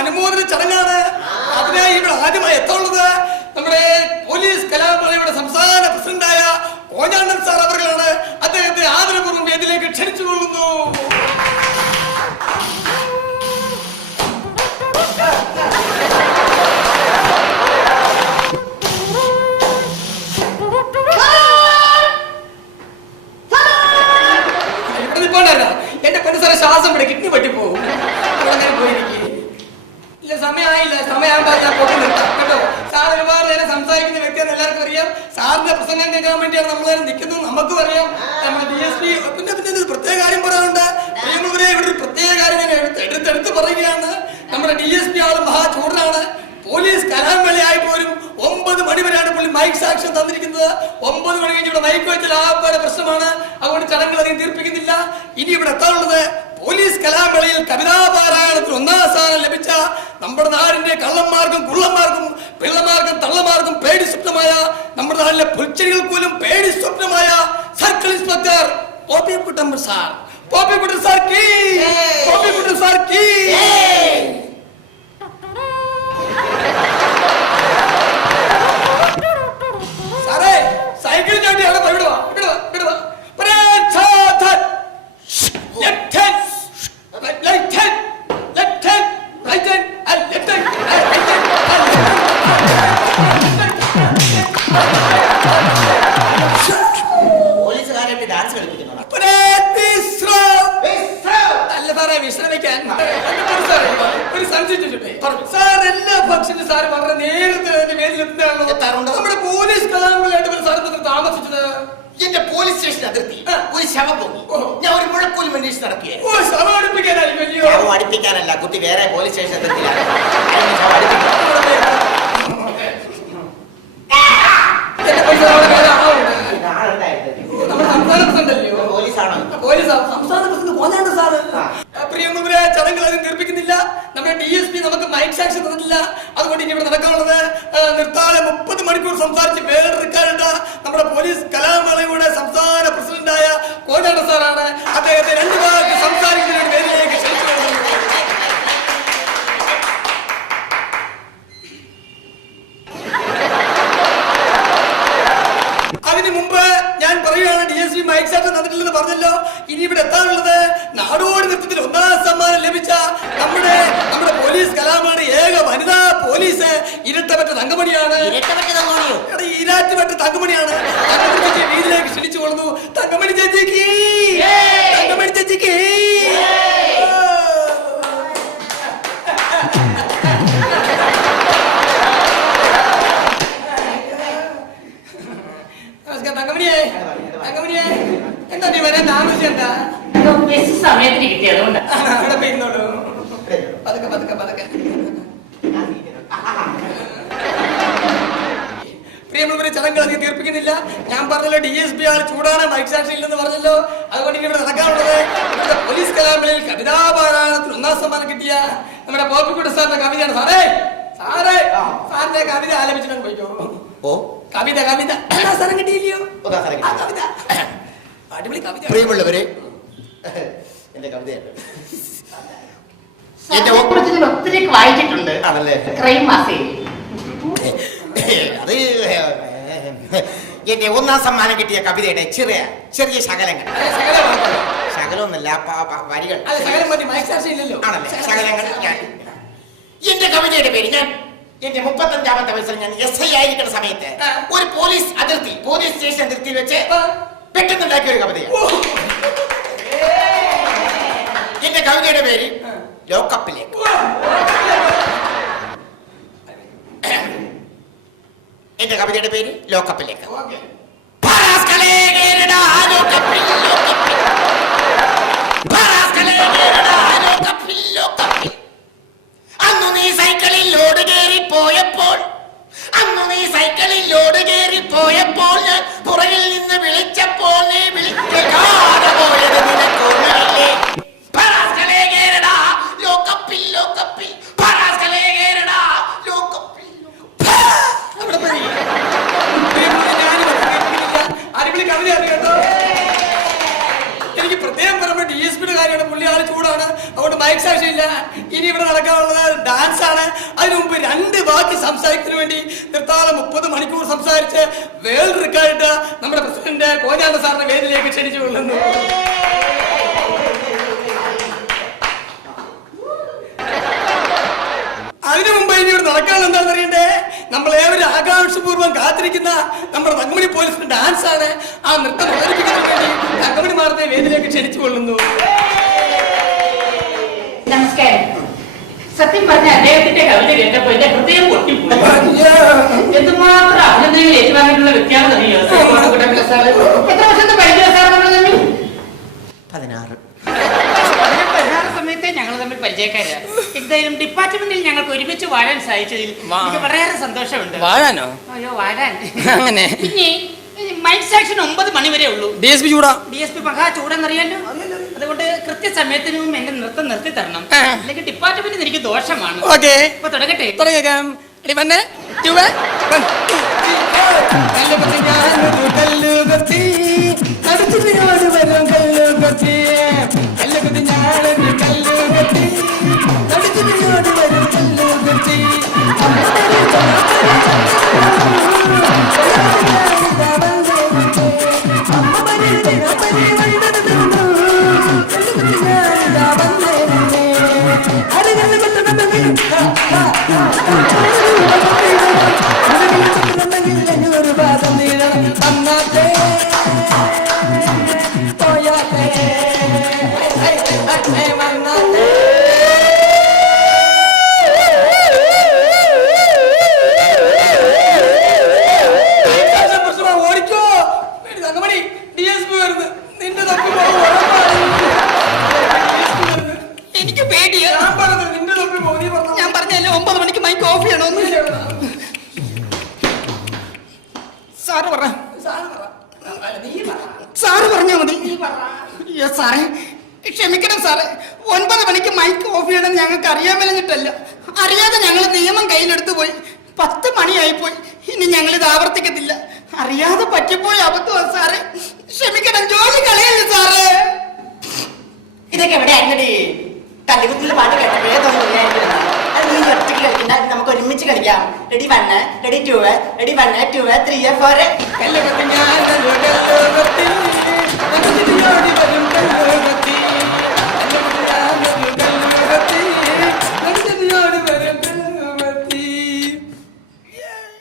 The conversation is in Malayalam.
അനുമോദന ചടങ്ങാണ്. അതിനായി ഇവിടെ ആദ്യമായി എത്തുള്ളത് നമ്മുടെ പോലീസ് കലാമേളയുടെ സംസ്ഥാന പ്രസിഡന്റായ കോഞ്ഞാണ്ടൻ സാർ അവർകളാണ്. അദ്ദേഹത്തെ ആദരപൂർവ്വം വേദിയിലേക്ക് ക്ഷണിച്ചുകൊള്ളുന്നു. എന്റെ പരിസര ശ്വാസം ഇവിടെ കിഡ്നി പറ്റിപ്പോകും. ഇല്ല, സമയമായില്ല. സമയമാകുമ്പോൾ ഞാൻ പൊട്ടി നിർത്താം കേട്ടോ. സാർ ഒരുപാട് നേരം സംസാരിക്കുന്ന വ്യക്തിയാണ്, എല്ലാവർക്കും അറിയാം. സാറിന്റെ പ്രസംഗം കേൾക്കാൻ വേണ്ടിയാണ് നമ്മളെല്ലാം നിൽക്കുന്നത്, നമുക്കും അറിയാം. നമ്മുടെ DSP പിന്നെ പ്രത്യേക കാര്യം പറയാനുണ്ട്. പ്രിയമുള്ളവരെ, ഇവിടെ ഒരു പ്രത്യേക കാര്യം ഞാൻ എടുത്തെടുത്ത് പറയുകയാണ്. നമ്മുടെ DSP ആള് മഹാ ചൂടനാണ്. പോലീസ് കലാമേളയായി പോലും 9 മണി വരെയാണ് പുള്ളി മൈക്ക് സാക്ഷ്യം തന്നിരിക്കുന്നത്. 9 മണി കഴിഞ്ഞ് ഇവിടെ മൈക്ക് വെച്ചാൽ ആപ്പാടെ പ്രശ്നമാണ്. അതുകൊണ്ട് ചടങ്ങുകൾ അധികം തീർപ്പിക്കുന്നില്ല. ഇനി ഇവിടെ എത്താനുള്ളത് പോലീസ് കലാമേളയിൽ കവിതാപാരായണത്തിൽ 1ാം സ്ഥാനം ലഭിച്ച നമ്മുടെ നാടിന്റെ കള്ളന്മാർക്കും കുള്ളന്മാർക്കും പിള്ളമാർക്കും തള്ളമാർക്കും പേടി സ്വപ്നമായ നമ്മുടെ നാട്ടിലെ പുൽച്ചെടികൾ പോലും പേടി സ്വപ്നമായ circle inspector Poppikuttan sir. Poppikuttan sir കീ, പോപ്പിക്കുട്ടൻ സാർ കീ. സാറേ, സൈക്കിൾ ചവിട്ടി അവിടെ വിടുവാ. പോലീസുകാരായിട്ട് ഡാൻസ് കളിപ്പിക്കുന്നു. അല്ല സാറേ, വിശ്രമിക്കാൻ ഒരു സംശയിച്ചിട്ടേ സാർ എല്ലാ ഫംഗ്ഷനും സാർ വളരെ നേരത്തെ വേദിയിലെത്താറുണ്ട്. നമ്മുടെ പോലീസ് കലാമേളയായിട്ട് സാർ താമസിച്ചത് എന്റെ പോലീസ് സ്റ്റേഷൻ അതിർത്തി ഒരു ശവം പൊങ്ങി. ഞാൻ ഒരു മുഴക്കോലും അന്വേഷിച്ച് നടക്കുകയായിരുന്നു. അടുപ്പിക്കാനല്ല, കുട്ടി വേറെ പോലീസ് സ്റ്റേഷൻ അതിർത്തിയിലാണ്. പ്രിയമുള്ളവരെ, ചടങ്ങുകൾ അധികം തീർപ്പിക്കുന്നില്ല. നമ്മുടെ DSP നമുക്ക് മൈക്ക് സാക്ഷ്യം തന്നിട്ടില്ല. അതുകൊണ്ട് ഇനി ഇവിടെ നടക്കാനുള്ളത് നിർത്താതെ 30 മണിക്കൂർ സംസാരിച്ച് വേറെടുക്കാനുണ്ട് നമ്മുടെ പോലീസ് കലാമേളയുടെ സംസ്ഥാന പ്രസിഡന്റായ കോഞ്ഞാണ്ടൻ സാറാണ്. അദ്ദേഹത്തെ 2 വാക്ക് സംസാരിക്കുന്നതിന് വേദിയിലേക്ക് ക്ഷണിച്ചു. അതിന് മുമ്പ് ഞാൻ പറയുകയാണ്, DSP മൈക്ക് സാക്ഷ്യം തന്നിട്ടില്ലെന്ന് പറഞ്ഞല്ലോ. ഇനി ഇവിടെ എത്താനുള്ളത് നാടോടി നൃത്തത്തിൽ 1ാം സമ്മാനം ലഭിച്ച നമ്മുടെ പോലീസ് കലാമേളയുടെ ഏക വനിതാ പോലീസ് ഇരട്ടപ്പെട്ട തങ്കമണിയാണ്. ഇരാറ്റുപെട്ട തങ്കമണിയാണ്. വീട്ടിലേക്ക് ക്ഷണിച്ചു കൊള്ളുന്നു. തങ്കമണി ചേച്ചിക്ക്, തങ്കമണി ചേച്ചിക്ക്. തങ്കമണിയെ, തങ്കമണിയെ, എന്താ നീ വരാൻ താമസിച്ചെന്താ? സമയത്തിന് കിട്ടിയതുകൊണ്ട് അവിടെ പോയിരുന്നോളൂ. പതുക്കെ പതുക്കെ പതുക്കെ. പ്രിയമുള്ളവരെ, ചടങ്ങുകൾ അധികം തീർപ്പിക്കുന്നില്ല. ഞാൻ പറഞ്ഞല്ലോ, DSP ആൾ ചൂടാണ്, മൈക്ക് സാക്ഷ്യം ഇല്ലെന്ന് പറഞ്ഞല്ലോ. അതുകൊണ്ട് ഇനി ഇവിടെ നടക്കാനുള്ളത് നമ്മുടെ പോലീസ് കലാമേളയിൽ കവിതാപാരായണത്തിൽ 1ാം സമ്മാനം കിട്ടിയ നമ്മുടെ പോപ്പിക്കുട്ടൻ സാറിന്റെ കവിതയാണ്. സാറേ, സാറിന്റെ കവിത ആലപിച്ചിട്ട് പോയിക്കോ. കവിത കവിത സാധനം കിട്ടിയില്ലയോ? അടിപൊളി കവിത. പ്രിയമുള്ളവരെ, എന്റെ കവിതയാണ്. ഒത്തിരി വായിച്ചിട്ടുണ്ട്. ആണല്ലേ? ക്രൈം മാസികയിൽ. അത് എന്റെ 1ാം സമ്മാനം കിട്ടിയ കവിതയുടെ ചെറിയ ചെറിയ ശകലങ്ങൾ. ശകലമൊന്നല്ല, വരികൾ ആണല്ലേ, ശകലങ്ങൾ. എന്റെ കവിതയുടെ പേര്, ഞാൻ എന്റെ 35ാമത്തെ വയസ്സിൽ ഞാൻ SI ആയിരിക്കുന്ന സമയത്ത് ഒരു പോലീസ് അതിർത്തി, പോലീസ് സ്റ്റേഷൻ അതിർത്തിയിൽ വെച്ച് പെട്ടെന്നുണ്ടാക്കിയ ഒരു കവിതയാണ്. എന്റെ കവിതയുടെ പേര് ലോക്കപ്പിലേക്ക്. എന്റെ കവിതയുടെ പേര് ലോക്കപ്പിലേക്ക്. അന്നു നീ സൈക്കിളിൽ ലോഡ് കയറി പോയപ്പോൾ, അന്നു നീ സൈക്കിളിൽ ലോഡ് കയറി പോയപ്പോൾ ഞാൻ പുറകിൽ നിന്ന് വിളിച്ചപ്പോൾ നീ വിളിക്കാതെ പോയത് നിനക്കൊന്നുമില്ലേ? ലോക്കപ്പിൽ ലോക്കപ്പിൽ ലോക്കപ്പിൽ. അടിപൊളി കവിത കേട്ടോ. എനിക്ക് പ്രത്യേകം പറയുമ്പോൾ DSPയുടെ കാര്യമാണ്. പുള്ളി ആള് ചൂടാണ്, അതുകൊണ്ട് മൈക്ക് സാക്ഷ്യം ഇല്ല. ഇനി ഇവിടെ നടക്കാനുള്ളത് ഡാൻസ് ഒരു 2 വാക്ക് സംസാരിക്കുന്നതിന് വേണ്ടി നിർത്താതെ 30 മണിക്കൂർ സംസാരിച്ച് വേൾഡ് റെക്കോർഡ് നമ്മുടെ പ്രസിഡന്റ് കോഞ്ഞാണ്ട സാറിന്റെ വേദിയിലേക്ക് ക്ഷണിച്ചു കൊള്ളുന്നു. അതിനു മുമ്പ് ഇനിയോട് നടക്കാനുള്ള എന്താണെന്ന് അറിയണ്ടേ? നമ്മൾ ഏവരും ആകാംക്ഷപൂർവ്വം കാത്തിരിക്കുന്ന നമ്മുടെ തങ്കമണി പോലീസിന്റെ ഡാൻസ് ആണ്. ആ നൃത്തം അവതരിപ്പിക്കുന്നതിന് വേണ്ടി തങ്കമണി മാറത്തെ വേദിയിലേക്ക് ക്ഷണിച്ചു കൊള്ളുന്നു. നമസ്കാരം. സത്യം പറഞ്ഞ അദ്ദേഹത്തിന്റെ കവിത കേട്ടപ്പോ എന്റെ ഹൃദയം പൊട്ടിപ്പോയി. എന്തുമാത്രം അഭിനന്ദനങ്ങൾ ഏറ്റുവാങ്ങിയിട്ടുള്ള വ്യക്തിയാണെന്ന് അറിയോ? എത്ര വർഷത്തെ പരിചയം സാർ നമ്മൾ തമ്മിൽ? 16. സമയത്തെ ഞങ്ങൾ തമ്മിൽ പരിചയക്കാരാണ്. എന്തായാലും ഡിപ്പാർട്ട്മെന്റിൽ ഞങ്ങൾക്ക് ഒരുമിച്ച് വാഴാൻ സാധിച്ചതിൽ എനിക്ക് വളരെ സന്തോഷമുണ്ട്. വാഴാനോ? അയ്യോ വാഴാൻ. അങ്ങനെ പിന്നെ മൈക്ക് സെക്ഷൻ 9 മണി വരെ ഉള്ളൂ. DSP ചൂടാ. DSP മഹാ ചൂടെന്നറിയാലോ. അതുകൊണ്ട് കൃത്യസമയത്തിനും എന്റെ നൃത്തം നിർത്തി തരണം, അല്ലെങ്കിൽ ഡിപ്പാർട്ട്മെന്റിന് എനിക്ക് ദോഷമാണ്. ഓക്കേ, ഇപ്പൊ തുടങ്ങട്ടെ. തുടങ്ങിയേക്കാം. ഓടിക്കോ, തങ്കമണി DSP വരുന്നു. നിന്റെ തപ്പി എനിക്ക് പേടിയാ. ഞാൻ പറഞ്ഞത് നിന്റെ തപ്പി മോദി പറഞ്ഞു. ഞാൻ പറഞ്ഞല്ലോ 9 മണിക്ക് മൈക്ക് ഓഫ് ചെയ്യണമെന്ന്. സാറ് പറ. സാറ് പറഞ്ഞാ മതി. സാറേ ക്ഷമിക്കണം സാറേ, 9 മണിക്ക് മൈക്ക് ഓഫ് ചെയ്യണം ഞങ്ങൾക്ക് അറിയാൻ മേലഞ്ഞിട്ടല്ല. അറിയാതെ ഞങ്ങൾ നിയമം കയ്യിലെടുത്തു പോയി. 10 മണിയായിപ്പോയി. ഇനി ഞങ്ങളിത് ആവർത്തിക്കത്തില്ല. അറിയാതെ പറ്റിപ്പോയി അബദ്ധമാണ് സാറേ, ക്ഷമിക്കണം. ജോലി കളയല്ലേ സാറേ. ഇതൊക്കെ എവിടെ ആയിരുന്നടി? തല്ലികുത്തിലുള്ള പാട്ട് കേട്ടപ്പോഴേ അത് നീ ഒറ്റയ്ക്ക് കളിക്കണ്ട, നമുക്ക് ഒരുമിച്ച് കളിക്കാം. Ready 1, ready 2, ready 1, 2, 3, 4.